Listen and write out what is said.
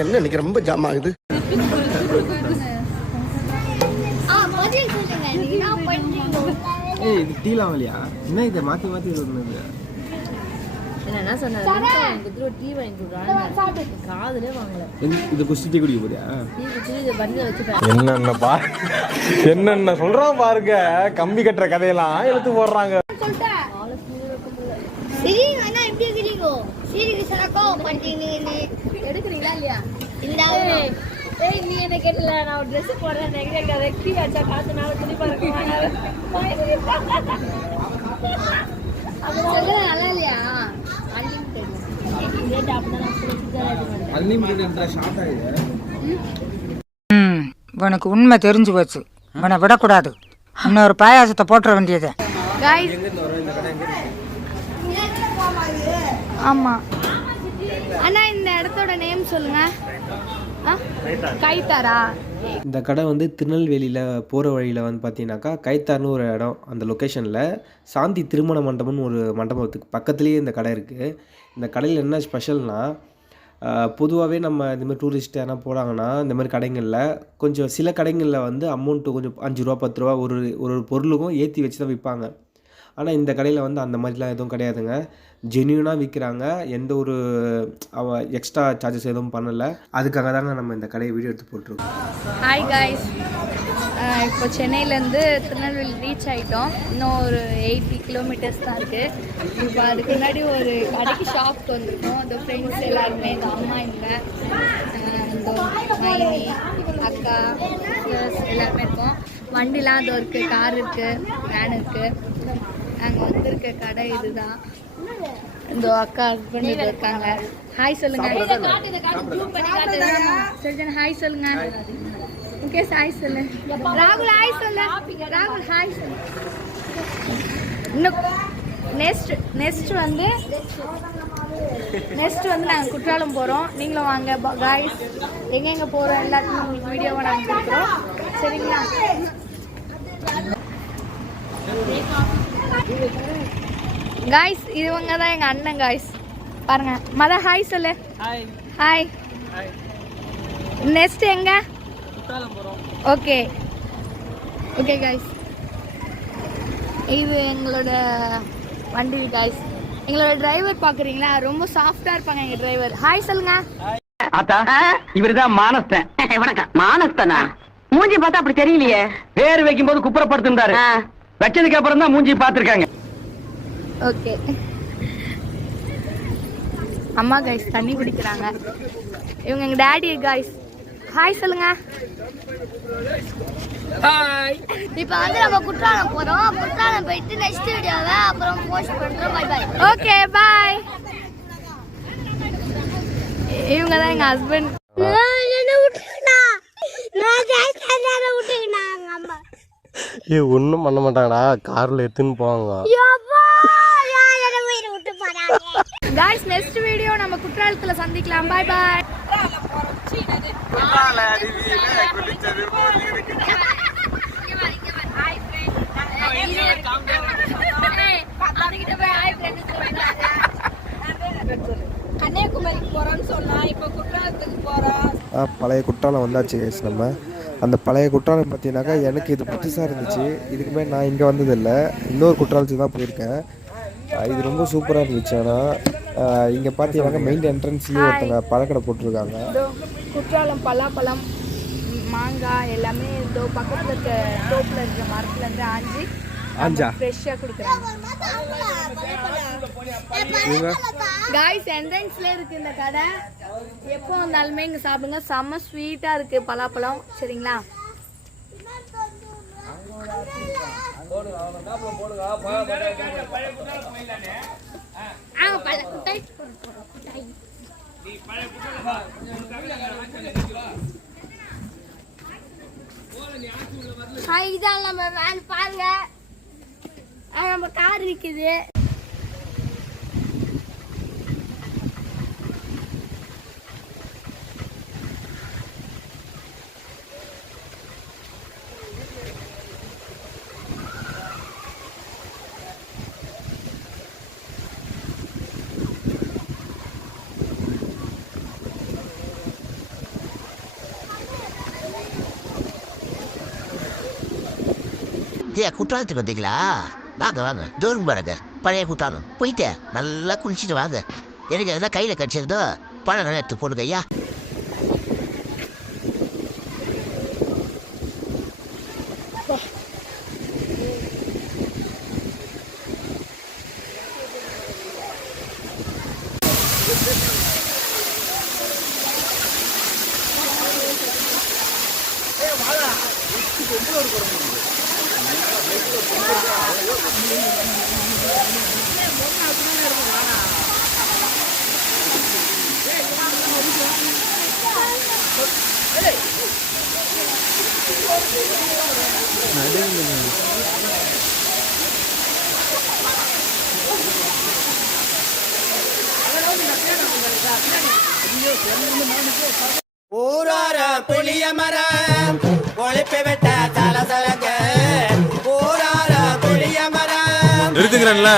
என்ன இன்னைக்கு ரொம்ப ஜாம் ஆகுது. ஏய் இது டீ லாவலியா? என்ன இதை மாற்றி மாற்றி சொல்லுது? என்ன சொன்னேன் டீ வாங்கி கொடுறாங்க காதுலே வாங்கல. இது குஸ்தி டீ குடிக்க போறியா? டீ குடிச்சு இதை பண்டில் வச்சு என்னென்ன என்னென்ன சொல்றான் பாருங்க. கம்பி கட்டுற கதையெல்லாம் எடுத்து போடுறாங்க. எடுக்கிறீங்களா இல்லையா? ஏய் நீ என்ன கேட்டல நான் ஒரு ட்ரெஸ் போடுறேன் நெகட்டிவ் ரெக்டி அச்சா காசு நான் துணி பாருங்க அது நல்லா இல்லையா? உனக்கு உண்மை தெரிஞ்சு போச்சு. உன்னை விடக்கூடாது. இன்னொரு பாயாசத்தை போட்டுற வேண்டியது. ஆமா அண்ணா இந்த இடத்தோட நேம் சொல்லுங்க. கைத்தாரா? இந்த கடை வந்து திருநெல்வேலியில் போகிற வழியில் வந்து பார்த்தீங்கன்னாக்கா கைத்தார்னு ஒரு இடம். அந்த லொக்கேஷனில் சாந்தி திருமண மண்டபம்னு ஒரு மண்டபத்துக்கு பக்கத்துலேயே இந்த கடை இருக்குது. இந்த கடையில் என்ன ஸ்பெஷல்னால் பொதுவாகவே நம்ம இந்தமாதிரி டூரிஸ்ட் யாரா போகிறாங்கன்னா இந்த மாதிரி கடைகளில் கொஞ்சம் சில கடைகளில் வந்து அமௌண்ட்டு கொஞ்சம் 5 ரூபா 10 ரூபா ஒரு பொருளுக்கும் ஏற்றி வச்சு தான் விற்பாங்க. ஆனால் இந்த கடையில் வந்து அந்த மாதிரிலாம் எதுவும் கிடையாதுங்க. ஜென்யூனாக விற்கிறாங்க. எந்த ஒரு எக்ஸ்ட்ரா சார்ஜஸ் எதுவும் பண்ணலை. அதுக்காக தாங்க நம்ம இந்த கடையை வீடியோ எடுத்து போட்டிருக்கோம். ஹாய் காய்ஸ், இப்போ சென்னையிலேருந்து திருநெல்வேலி ரீச் ஆகிட்டோம். இன்னும் ஒரு 80 கிலோமீட்டர்ஸ் தான் இருக்குது. இப்போ அதுக்கு முன்னாடி ஒரு கடைக்கு ஷாப்க்கு வந்திருக்கோம். அந்த ஃப்ரெண்ட்ஸ் எல்லாருமே, இந்த அம்மா இல்லை, இந்த மைனி அக்கா எல்லாருமே இருக்கோம். வண்டிலாம் அது இருக்குது, கார் இருக்குது, வேன் இருக்குது. நாங்கள் வந்திருக்க கடை இதுதான். இந்த அக்கா ஹஸ்பண்ட் இது இருக்காங்க. ஹாய் சொல்லுங்க. ஹாய் சொல்லுங்க. முகேஷ் ஹாய் சொல்லு. ராகுல் ஹாய் சொல்லு. ராகுல் ஹாய் சொல்லு. இன்னும் நெக்ஸ்ட் வந்து நாங்கள் குற்றாலம் போகிறோம். நீங்களும் வாங்க காய்ஸ். எங்கெங்கே போகிறோம் எல்லாத்தையும் உங்களுக்கு வீடியோவை நாங்கள் கொடுக்குறோம். சரிங்களா? காய்ஸ் இவங்க தான் எங்கள் அண்ணன் காய்ஸ். பாருங்க. மத ஹாய் சொல்லு. ஹாய். நெக்ஸ்ட் எங்க? ஓகே ஓகே காய்ஸ், இது எங்களோட வண்டி காய்ஸ். எங்களோட டிரைவர் பார்க்குறீங்களா? ரொம்ப சாஃப்டாக இருப்பாங்க எங்கள் டிரைவர். ஹாய் சொல்லுங்க. இவருதான் மானஸ்தன். வணக்கம். மானஸ்தனா? மூஞ்சி பார்த்தா அப்படி தெரியலையே. பேர் வைக்கும் போது குப்புறப்படுத்திருந்தாரு. வச்சதுக்கு அப்புறம் தான் மூஞ்சி பார்த்திருக்காங்க. ஓகே. அம்மா காய்ஸ் தண்ணி குடிக்கிறாங்க. இவங்க எங்க டாடி காய்ஸ். ஹாய் சொல்லுங்க. ஹாய். இப்போ வந்து நம்ம குற்றாலம் போறோம். குற்றாலம் போயிட்டு நெக்ஸ்ட் வீடியோவை அப்புறம் போஸ்ட் பண்றோம். Bye bye. Okay bye. இவங்க தான் எங்க ஹஸ்பண்ட். ஒன்றும் பண்ண மாட்டாங்கடா. காரில் எடுத்துன்னு போவாங்க. गाइस नेक्स्ट वीडियो நம்ம குற்றாலத்துல சந்திக்கலாம். Bye bye. கன்னியாகுமரிக்கு போறோம்னு சொன்னா இப்போ குற்றாலத்துக்கு போறோம். பழைய குற்றாலம் வந்தாச்சு கைஸ். நம்ம அந்த பழைய குற்றாலம் பார்த்தீங்கன்னாக்கா எனக்கு இது புதுசாக இருந்துச்சு. இதுக்குமே நான் இங்கே வந்ததில்லை. இன்னொரு குற்றாலத்துக்கு தான் போயிருக்கேன். இது ரொம்ப சூப்பராக இருந்துச்சு. ஆனால் இங்கே பார்த்தீங்கன்னா மெயின் என்ட்ரன்ஸ்லேயே ஒருத்தங்க பழக்கடை போட்டிருக்காங்க. குற்றாலம் பலாப்பழம் மாங்காய் எல்லாமே இதோ பக்கத்தில் இருக்க தோப்பில் இருக்க மரத்துலேருந்து ஆஞ்சா ஃப்ரெஷ்ஷாக கொடுக்குறாங்க. காய்ஸ் என்ட்ரன்ஸ்ல இருக்கு இந்த கடை. எப்போ வந்தாலுமே இங்கே சாப்பிடுங்க. செம்ம ஸ்வீட்டாக இருக்குது பலாப்பழம். சரிங்களா? இதான் நம்ம வேன் பாருங்க. நம்ம கார் இருக்குது. பழைய குற்றாலத்துக்கு வந்தீங்களா? வாங்க வாங்க, தூரம் பாருங்க பழைய குற்றாலம். போயிட்டு நல்லா குளிச்சுட்டு வாங்க. எனக்கு எதனா கையில் கடிச்சிருந்தோ பழம் எடுத்து போடுங்க ஐயா. ஊரார புளிய மரம் ஒழிப்பு விட்ட சலசலங்க ஊரார புளிய மரம் நிறுத்துக்கிறேன்ல